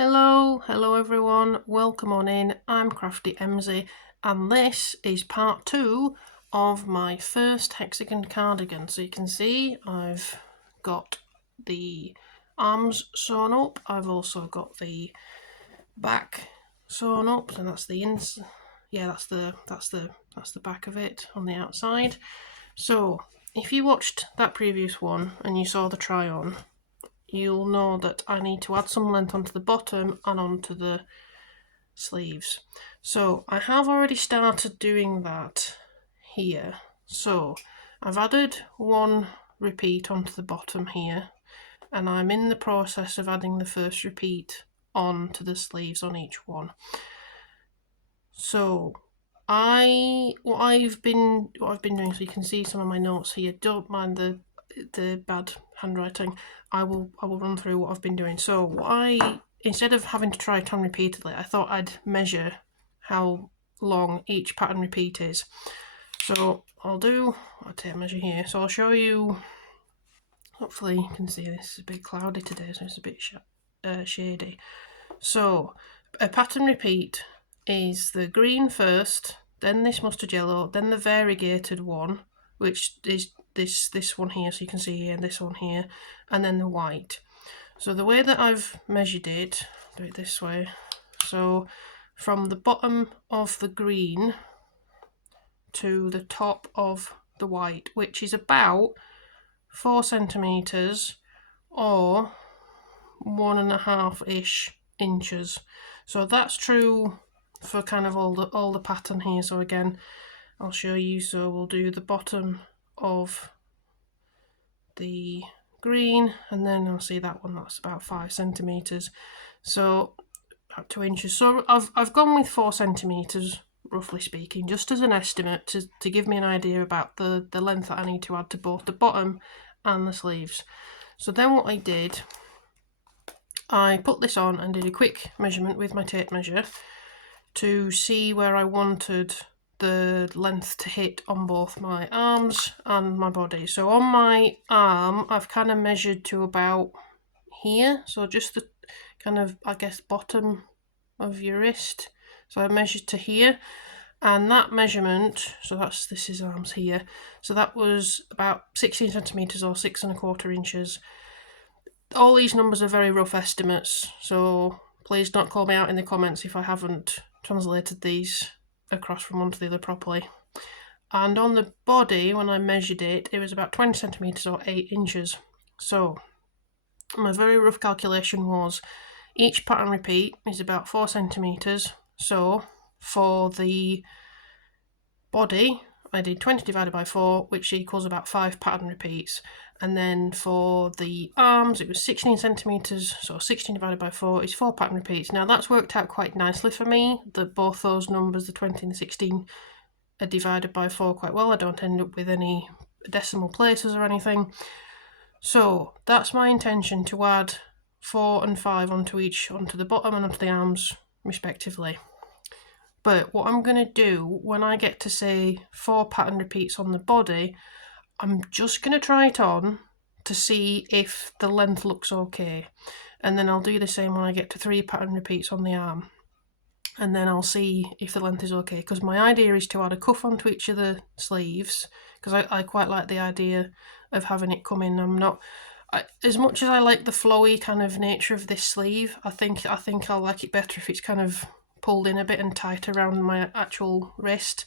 Hello everyone, welcome on in. I'm Crafty Emsy and this is part 2 of my first hexagon cardigan. So you can see I've got the arms sewn up, I've also got the back sewn up, and that's the that's the back of it on the outside. So if you watched that previous one and you saw the try on, you'll know that I need to add some length onto the bottom and onto the sleeves. So I have already started doing that here. So I've added one repeat onto the bottom here, and I'm in the process of adding the first repeat onto the sleeves on each one. So what I've been doing, so you can see some of my notes here. Don't mind the bad handwriting. I will run through what I've been doing. So instead of having to try it on repeatedly, I thought I'd measure how long each pattern repeat is. So I'll take a measure here. So I'll show you. Hopefully you can see this is a bit cloudy today, so it's a bit shady. So a pattern repeat is the green first, then this mustard yellow, then the variegated one, which is this one here, so you can see here, and this one here, and then the white. So the way that I've measured it, do it this way. So from the bottom of the green to the top of the white, which is about 4 centimeters or 1.5-ish inches. So that's true for kind of all the pattern here. So again, I'll show you. So we'll do the bottom of the green, and then I'll see that one, that's about 5 centimeters. So about 2 inches. So I've gone with 4 centimeters, roughly speaking, just as an estimate to give me an idea about the length that I need to add to both the bottom and the sleeves. So then what I did, I put this on and did a quick measurement with my tape measure to see where I wanted the length to hit on both my arms and my body. So on my arm, I've kind of measured to about here, so just the kind of, I guess, bottom of your wrist. So I measured to here, and that measurement, so this is arms here, so that was about 16 centimeters or 6.25 inches. All these numbers are very rough estimates, so please don't call me out in the comments if I haven't translated these across from one to the other properly. And on the body, when I measured it, it was about 20 centimeters or 8 inches. So my very rough calculation was each pattern repeat is about 4 centimeters. So for the body, I did 20 divided by 4, which equals about 5 pattern repeats. And then for the arms, it was 16 centimeters, so 16 divided by 4 is 4 pattern repeats. Now that's worked out quite nicely for me, that both those numbers, the 20 and the 16, are divided by 4 quite well. I don't end up with any decimal places or anything. So that's my intention, to add 4 and 5 onto the bottom and onto the arms respectively. But what I'm going to do when I get to say 4 pattern repeats on the body, I'm just going to try it on to see if the length looks okay. And then I'll do the same when I get to 3 pattern repeats on the arm. And then I'll see if the length is okay. Because my idea is to add a cuff onto each of the sleeves, because I quite like the idea of having it come in. As much as I like the flowy kind of nature of this sleeve, I think I'll like it better if it's kind of pulled in a bit and tight around my actual wrist.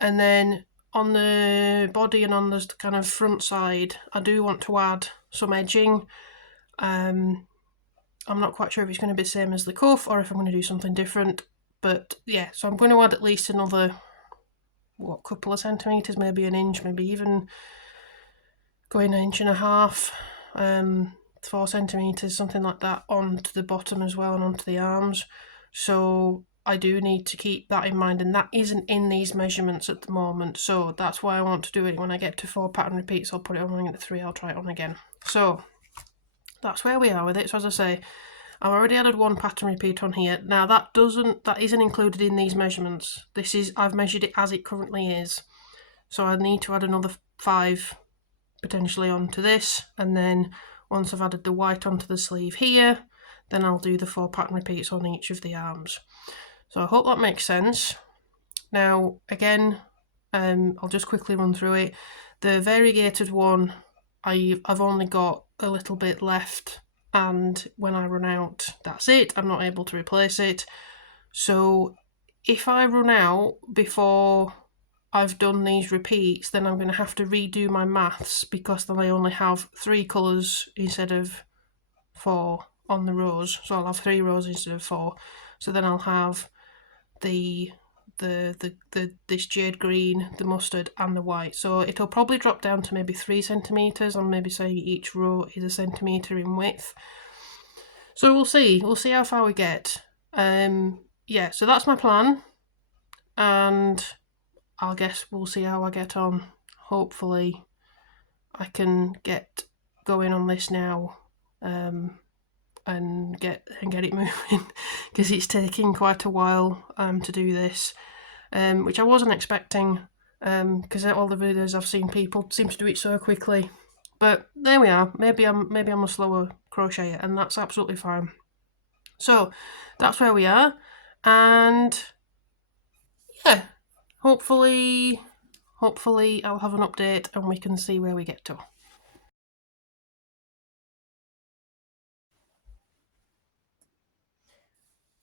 And then on the body and on the kind of front side, I do want to add some edging. I'm not quite sure if it's going to be the same as the cuff or if I'm going to do something different. But yeah, so I'm going to add at least another, couple of centimeters, maybe an inch, maybe even going 1.5 inches, 4 centimeters, something like that, onto the bottom as well and onto the arms. So I do need to keep that in mind, and that isn't in these measurements at the moment. So that's why I want to do it. When I get to 4 pattern repeats, I'll put it on. When I get to 3, I'll try it on again. So that's where we are with it. So as I say, I've already added 1 pattern repeat on here. Now that isn't included in these measurements. I've measured it as it currently is. So I need to add another 5 potentially onto this, and then once I've added the white onto the sleeve here, then I'll do the 4 pattern repeats on each of the arms. So I hope that makes sense. Now again, I'll just quickly run through it. The variegated one, I've only got a little bit left, and when I run out, that's it. I'm not able to replace it. So if I run out before I've done these repeats, then I'm going to have to redo my maths, because then I only have 3 colours instead of 4 on the rows. So I'll have 3 rows instead of 4. So then I'll have this jade green, the mustard, and the white. So it'll probably drop down to maybe 3 centimetres. I'm maybe saying each row is a centimetre in width. So we'll see how far we get. Yeah, so that's my plan, and I guess we'll see how I get on. Hopefully I can get going on this now, and get it moving, because it's taking quite a while to do this, which I wasn't expecting, because all the videos I've seen, people seem to do it so quickly. But there we are. Maybe I'm a slower crocheter, and that's absolutely fine. So that's where we are, and yeah, hopefully I'll have an update and we can see where we get to.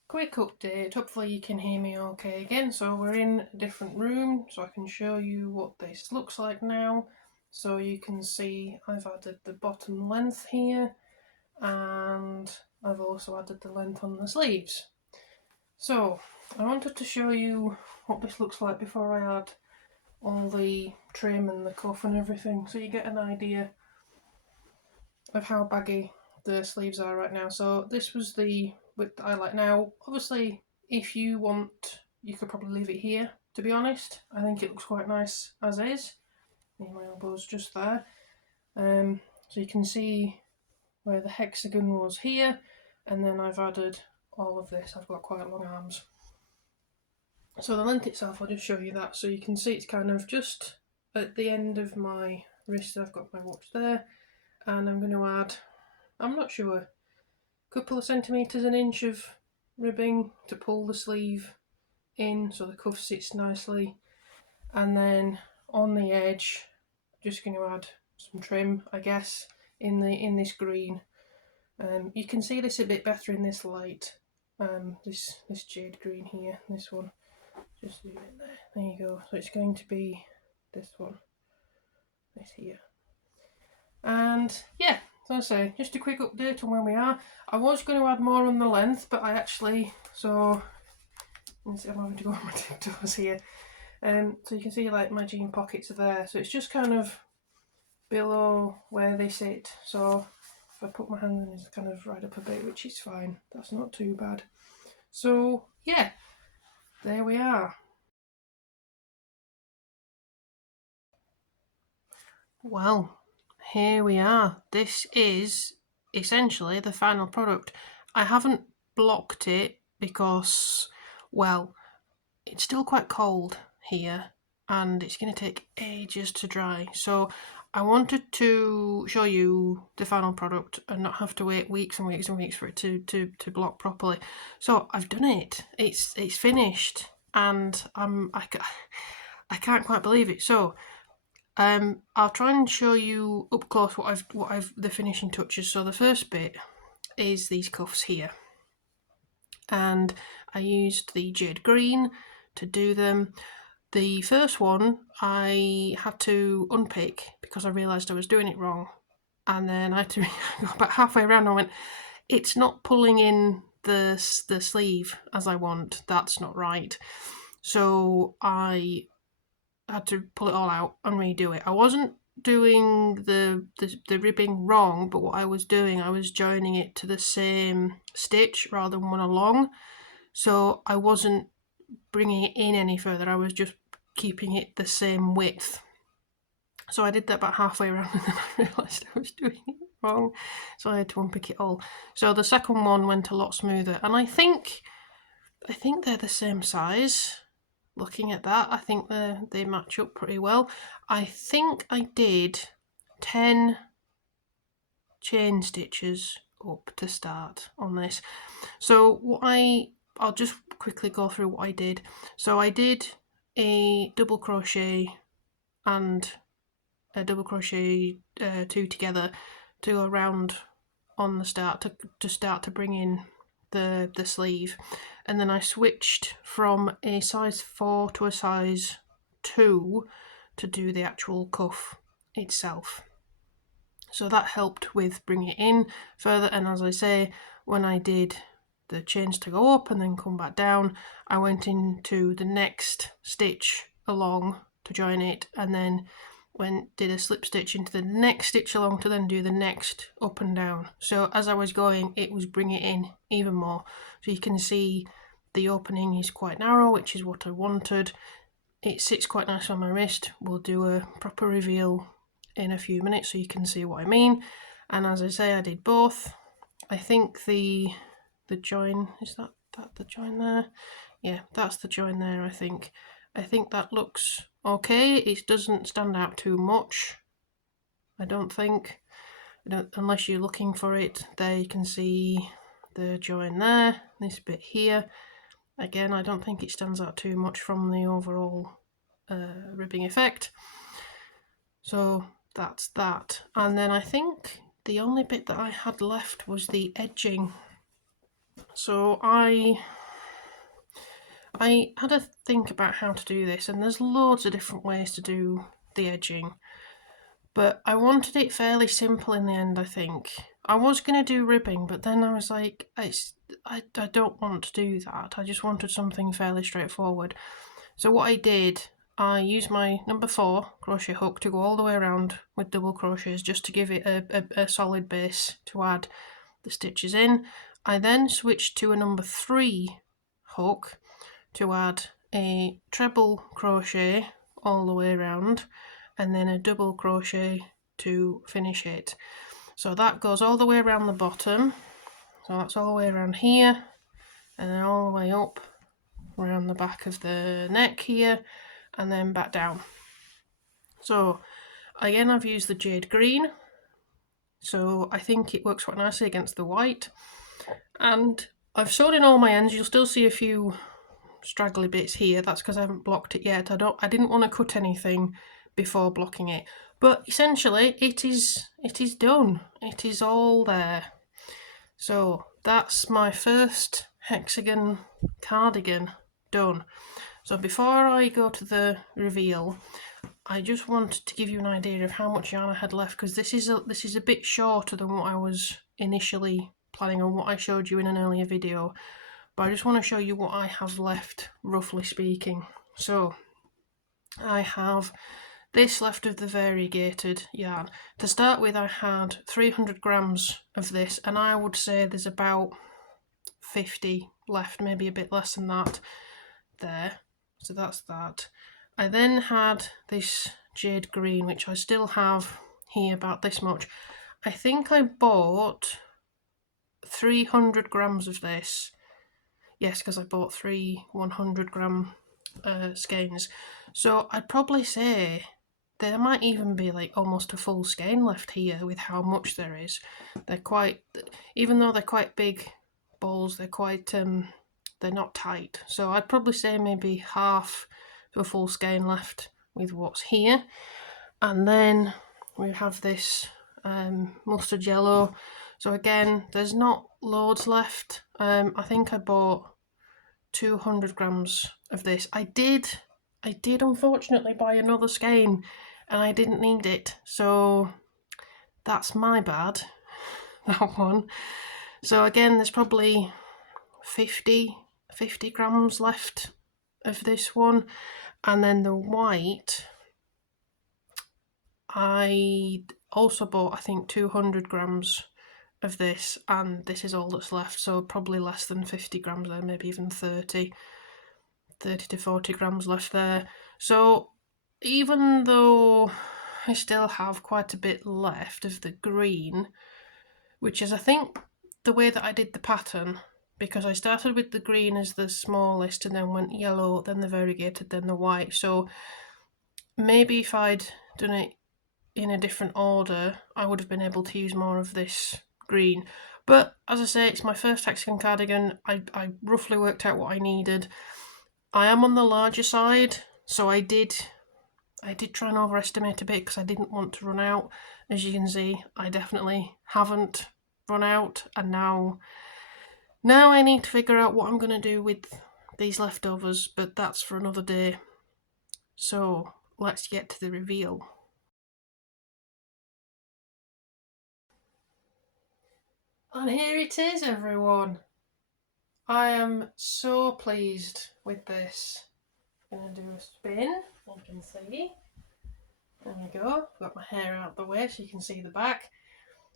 Quick update, hopefully you can hear me okay again. So we're in a different room, so I can show you what this looks like now. So you can see I've added the bottom length here, and I've also added the length on the sleeves. So I wanted to show you what this looks like before I add all the trim and the cuff and everything, so you get an idea of how baggy the sleeves are right now. So this was the width that I like. Now obviously if you want, you could probably leave it here, to be honest. I think it looks quite nice as is. My elbow's just there. So you can see where the hexagon was here, and then I've added all of this. I've got quite long arms. So the length itself, I'll just show you that. So you can see it's kind of just at the end of my wrist. I've got my watch there, and I'm going to add, I'm not sure, a couple of centimetres, an inch of ribbing to pull the sleeve in so the cuff sits nicely. And then on the edge, just going to add some trim, I guess, in this green. You can see this a bit better in this light. This jade green here, this one. Just leave it there. There you go. So it's going to be this one, this here. And yeah, as I say, just a quick update on where we are. I was going to add more on the length, but I actually, so I'm having to go on my tiptoes here. So you can see like my jean pockets are there. So it's just kind of below where they sit. So if I put my hand in, it's kind of right up a bit, which is fine. That's not too bad. So yeah, there we are. Well, here we are. This is essentially the final product. I haven't blocked it because, well, it's still quite cold here and it's going to take ages to dry. So I wanted to show you the final product and not have to wait weeks and weeks and weeks for it to block properly. So I've done it. It's finished, and I can't quite believe it. So I'll try and show you up close what I've the finishing touches. So the first bit is these cuffs here, and I used the jade green to do them. The first one I had to unpick because I realised I was doing it wrong, and then I had to go about halfway around and I went, it's not pulling in the sleeve as I want, that's not right. So I had to pull it all out and redo it. I wasn't doing the ribbing wrong, but what I was doing, I was joining it to the same stitch rather than one along. So I wasn't bringing it in any further, I was just keeping it the same width. So I did that about halfway around and then I realised I was doing it wrong, so I had to unpick it all. So the second one went a lot smoother, and I think they're the same size. Looking at that, I think they match up pretty well. I think I did 10 chain stitches up to start on this. So what I'll just quickly go through what I did. So I did a double crochet and a double crochet 2 together to go around on the start to start to bring in the sleeve, and then I switched from a size 4 to a size 2 to do the actual cuff itself. So that helped with bringing it in further, and as I say, when I did the chains to go up and then come back down, I went into the next stitch along to join it, and then did a slip stitch into the next stitch along to then do the next up and down. So as I was going, it was bringing it in even more. So you can see the opening is quite narrow, which is what I wanted. It sits quite nice on my wrist. We'll do a proper reveal in a few minutes so you can see what I mean. And as I say, I did both. I think the join, is that the join there? Yeah, that's the join there, I think. I think that looks okay. It doesn't stand out too much, I don't think. Unless you're looking for it. There you can see the join there, this bit here. Again, I don't think it stands out too much from the overall ribbing effect. So that's that. And then I think the only bit that I had left was the edging. So I had a think about how to do this, and there's loads of different ways to do the edging, but I wanted it fairly simple in the end. I think I was going to do ribbing, but then I was like, I don't want to do that. I just wanted something fairly straightforward. So what I did, I used my number 4 crochet hook to go all the way around with double crochets just to give it a solid base to add the stitches in. I then switched to a number 3 hook to add a treble crochet all the way around, and then a double crochet to finish it. So that goes all the way around the bottom, so that's all the way around here, and then all the way up around the back of the neck here, and then back down. So again, I've used the jade green, so I think it works quite nicely against the white, and I've sewed in all my ends. You'll still see a few straggly bits here. That's because I haven't blocked it yet. I didn't want to cut anything before blocking it, but essentially it is done. It is all there. So that's my first hexagon cardigan done. So before I go to the reveal, I just wanted to give you an idea of how much yarn I had left, because this is a bit shorter than what I was initially planning on, what I showed you in an earlier video. But I just want to show you what I have left, roughly speaking. So I have this left of the variegated yarn. To start with, I had 300 grams of this, and I would say there's about 50 left, maybe a bit less than that there. So that's that. I then had this jade green, which I still have here, about this much. I think I bought 300 grams of this. Yes, because I bought 3 100-gram skeins. So I'd probably say there might even be like almost a full skein left here with how much there is. They're quite, even though they're quite big balls, they're quite, they're not tight. So I'd probably say maybe half of a full skein left with what's here. And then we have this mustard yellow. So again, there's not loads left. I think I bought 200 grams of this. I did unfortunately buy another skein, and I didn't need it, so that's my bad, that one. So again, there's probably 50 grams left of this one. And then the white, I also bought, I think, 200 grams of this, and this is all that's left, so probably less than 50 grams there, maybe even 30 to 40 grams left there. So even though I still have quite a bit left of the green, which is, I think, the way that I did the pattern, because I started with the green as the smallest and then went yellow, then the variegated, then the white. So maybe if I'd done it in a different order, I would have been able to use more of this green. But as I say, it's my first hexagon cardigan. I roughly worked out what I needed. I am on the larger side, so I did try and overestimate a bit because I didn't want to run out. As you can see, I definitely haven't run out, and now I need to figure out what I'm going to do with these leftovers, but that's for another day. So let's get to the reveal. And here it is, everyone. I am so pleased with this. I'm going to do a spin, you can see. There we go. I've got my hair out of the way so you can see the back.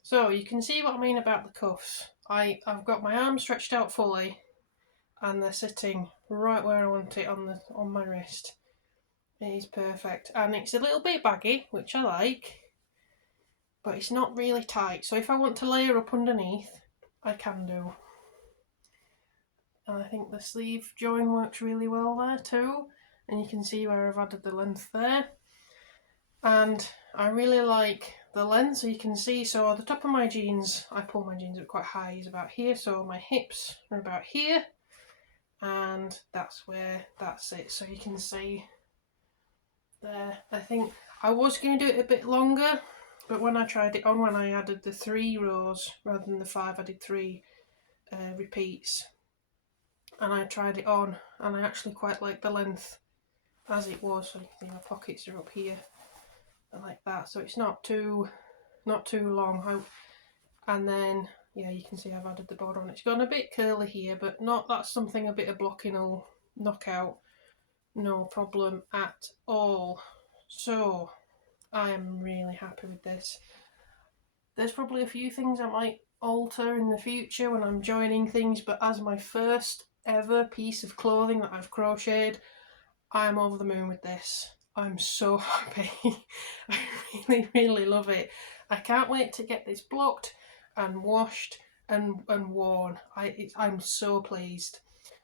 So you can see what I mean about the cuffs. I've got my arms stretched out fully and they're sitting right where I want it on my wrist. It is perfect, and it's a little bit baggy, which I like, but it's not really tight, so if I want to layer up underneath I can do. And I think the sleeve join works really well there too, and you can see where I've added the length there. And I really like the length, so you can see, so at the top of my jeans, I pull my jeans up quite high, is about here, so my hips are about here, and that's it. So you can see there. I think I was going to do it a bit longer, but when I tried it on, when I added the 3 rows rather than the 5, I did 3 repeats, and I tried it on, and I actually quite like the length as it was. So you can see my pockets are up here, like that, so it's not too long. And then yeah, you can see I've added the border on. It's gone a bit curly here, but that's something a bit of blocking will knock out, no problem at all. So I am really happy with this. There's probably a few things I might alter in the future when I'm joining things, but as my first ever piece of clothing that I've crocheted, I'm over the moon with this. I'm so happy. I really love it. I can't wait to get this blocked and washed and worn. I'm so pleased.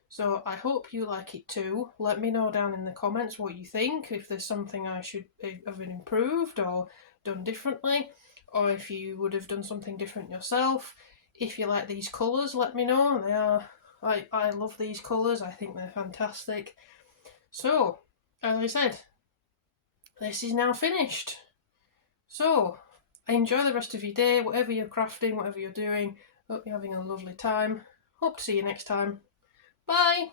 So I hope you like it too. Let me know down in the comments what you think, if there's something I should have improved or done differently, or if you would have done something different yourself. If you like these colours, let me know. I love these colours. I think they're fantastic. So, as I said, this is now finished. So, enjoy the rest of your day, whatever you're crafting, whatever you're doing. Hope you're having a lovely time. Hope to see you next time. Bye!